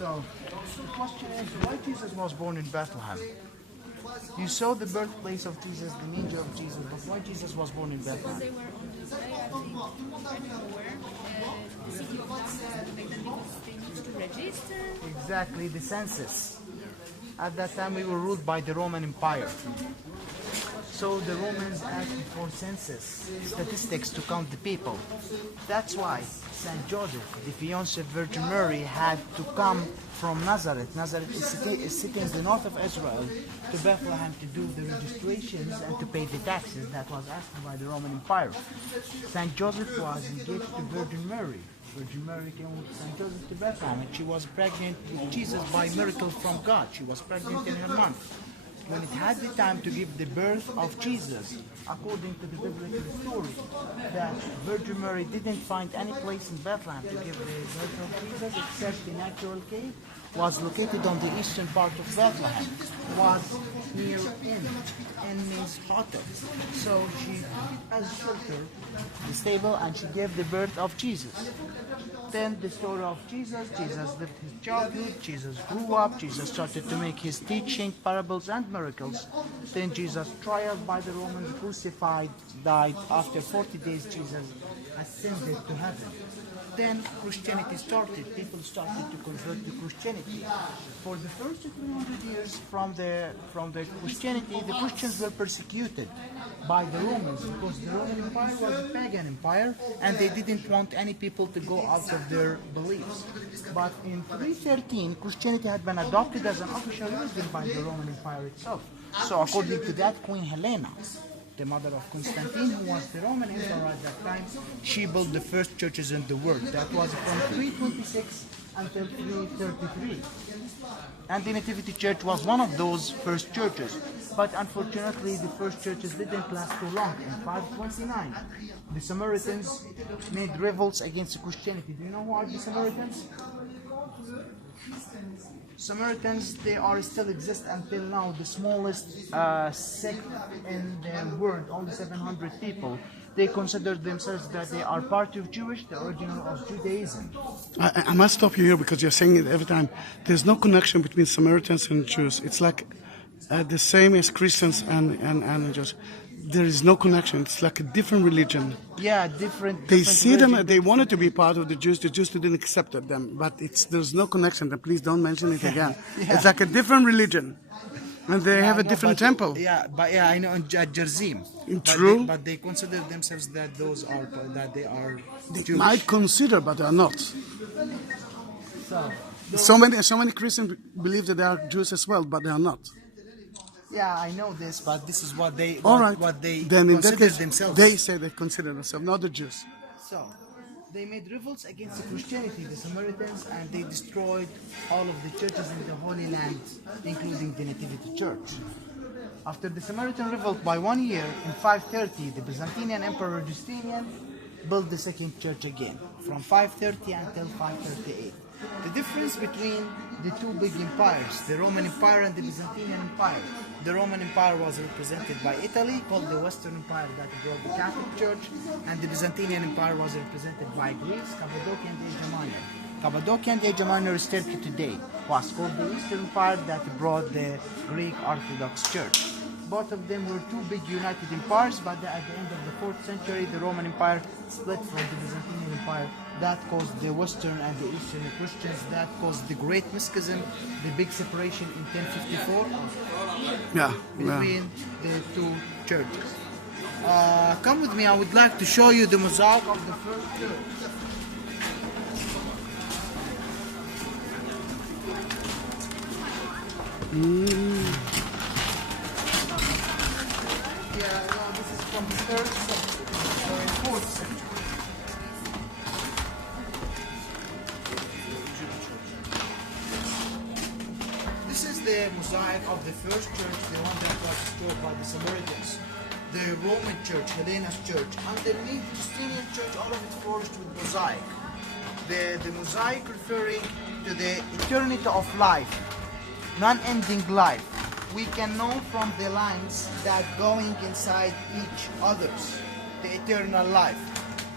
So, the question is, why Jesus was born in Bethlehem? You saw the birthplace of Jesus, the manger of Jesus, but why Jesus was born in Bethlehem? They were on the way, I think, everywhere. The city of Damascus, because they need to register. Exactly, the census. At that time, we were ruled by the Roman Empire. So the Romans asked for census, statistics to count the people. That's why Saint Joseph, the fiancé of Virgin Mary, had to come from Nazareth. Nazareth is sitting in the north of Israel to Bethlehem to do the registrations and to pay the taxes that was asked by the Roman Empire. Saint Joseph was engaged to Virgin Mary. Virgin Mary came with Saint Joseph to Bethlehem, and she was pregnant with Jesus by miracle from God. She was pregnant in her month. When it had the time to give the birth of Jesus, according to the biblical story, that Virgin Mary didn't find any place in Bethlehem to give the birth of Jesus except the natural cave, was located on the eastern part of Bethlehem, was near in means hotter. So she took as shelter the stable and she gave the birth of Jesus. Then the story of Jesus lived his childhood, Jesus grew up, Jesus started to make his teaching, parables and miracles. Then Jesus trialed by the Romans, crucified, died. After 40 days Jesus ascended to heaven. Then Christianity started. People started to convert to Christianity. For the first 300 years from the Christianity, the Christians were persecuted by the Romans because the Roman Empire was a pagan empire and they didn't want any people to go out of their beliefs. But in 313, Christianity had been adopted as an official religion by the Roman Empire itself. So according to that, Queen Helena, the mother of Constantine, who was the Roman emperor at that time, she built the first churches in the world. That was from 326 until 333. And the Nativity Church was one of those first churches. But unfortunately, the first churches didn't last too long. In 529, the Samaritans made revolts against Christianity. Do you know who are the Samaritans? Samaritans, they are still exist until now, the smallest sect in the world, only 700 people. They consider themselves that they are part of Jewish, the original of Judaism. I must stop you here because you're saying it every time. There's no connection between Samaritans and Jews. It's like the same as Christians and Jews. There is no connection. It's like a different religion. Yeah, different. They see them. They wanted to be part of the Jews. The Jews didn't accept them. But there's no connection. Please don't mention it again. Yeah. It's like a different religion, and they have a different temple. Yeah, but I know at Jerusalem. True. But they consider themselves that they are They Jewish. might consider, but they are not. So many Christians believe that they are Jews as well, but they are not. Yeah, I know this, but this is what they then consider themselves. They say they consider themselves, not the Jews. So, they made revolts against the Christianity, the Samaritans, and they destroyed all of the churches in the Holy Land, including the Nativity Church. After the Samaritan revolt by 1 year, in 530, the Byzantine Emperor Justinian built the second church again, from 530 until 538. The difference between the two big empires, the Roman Empire and the Byzantine Empire. The Roman Empire was represented by Italy, called the Western Empire, that brought the Catholic Church, and the Byzantine Empire was represented by Greece, Cappadocia, and Asia Minor. Cappadocia and Asia Minor is Turkey today, was called the Eastern Empire that brought the Greek Orthodox Church. Both of them were two big united empires, but at the end of the 4th century, the Roman Empire split from the Byzantine Empire. That caused the Western and the Eastern Christians. That caused the Great Schism, the big separation in 1054 between the two churches. Come with me. I would like to show you the mosaic of the first church. This is from the 3rd century, 4th century. This is the mosaic of the first church, the one that was destroyed by the Samaritans. The Roman church, Helena's church. Underneath the Justinian church, all of it flourished with mosaic. The mosaic referring to the eternity of life, non-ending life. We can know from the lines that going inside each other's, the eternal life.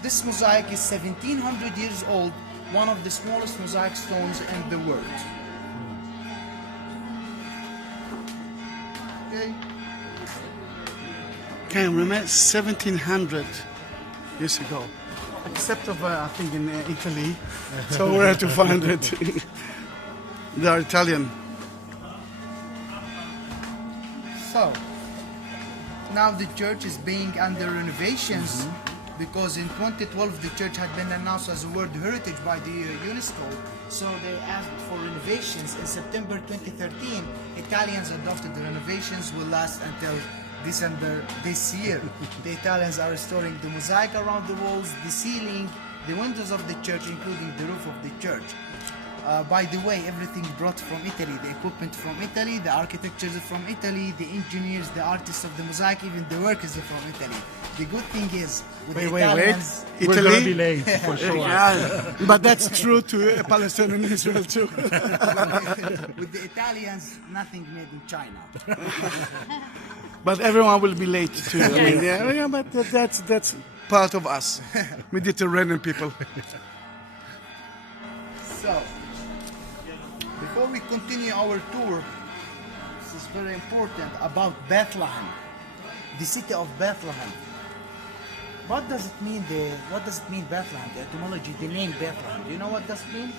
This mosaic is 1700 years old, one of the smallest mosaic stones in the world. Okay. Can you remember 1700 years ago? Except of I think in Italy, so where to find it? They are Italian. So now the church is being under renovations because in 2012 the church had been announced as a World Heritage by the UNESCO. So they asked for renovations. In September 2013, Italians adopted the renovations will last until December this year. The Italians are restoring the mosaic around the walls, the ceiling, the windows of the church, including the roof of the church. By the way, everything brought from Italy, the equipment from Italy, the architecture is from Italy, the engineers, the artists of the mosaic, even the workers are from Italy. The good thing is, with the Italians, We're Italy? going to be late, for sure. Yeah, but that's true to Palestine and Israel too. with the Italians, nothing made in China. But everyone will be late too. I mean, yeah, but that's part of us, Mediterranean people. So, before we continue our tour, this is very important about Bethlehem, the city of Bethlehem. What does it mean? What does it mean, Bethlehem? The etymology, the name Bethlehem. Do you know what does it mean?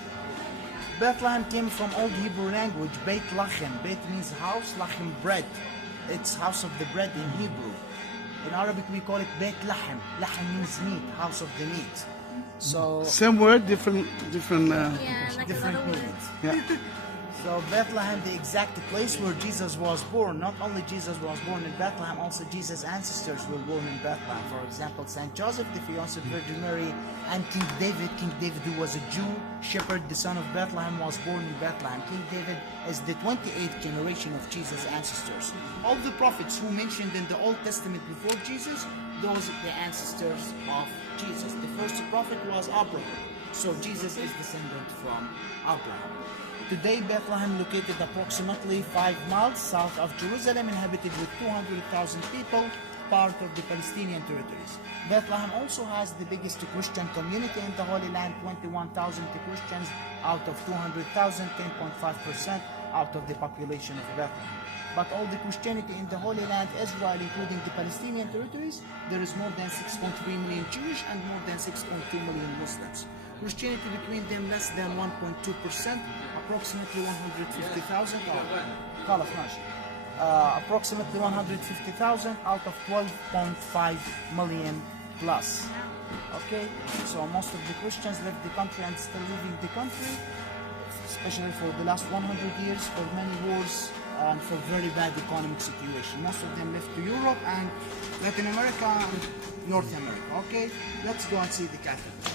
Bethlehem came from Old Hebrew language, Beit Lachem. Beit means house, Lachem bread. It's house of the bread in Hebrew. In Arabic we call it Beit Lahem. Lahem means meat, house of the meat. So Same word, different. Yeah, like different another meanings. word. Yeah. So Bethlehem, the exact place where Jesus was born. Not only Jesus was born in Bethlehem, also Jesus' ancestors were born in Bethlehem. For example, Saint Joseph, the fiancé of Virgin Mary, and King David. King David, who was a Jew shepherd, the son of Bethlehem, was born in Bethlehem. King David is the 28th generation of Jesus' ancestors. All the prophets who mentioned in the Old Testament before Jesus, those are the ancestors of Jesus. The first prophet was Abraham. So Jesus is descendant from Abraham. Today, Bethlehem, located approximately 5 miles south of Jerusalem, inhabited with 200,000 people, part of the Palestinian territories. Bethlehem also has the biggest Christian community in the Holy Land, 21,000 Christians out of 200,000, 10.5% out of the population of Bethlehem. But all the Christianity in the Holy Land, Israel, including the Palestinian territories, there is more than 6.3 million Jewish and more than 6.2 million Muslims. Christianity between them less than 1.2%, approximately 150,000 approximately 150,000 out of 12.5 million plus. Okay, so most of the Christians left the country and still living the country, especially for the last 100 years, for many wars and for very bad economic situation. Most of them left to Europe and Latin America and North America. Okay, let's go and see the cathedral.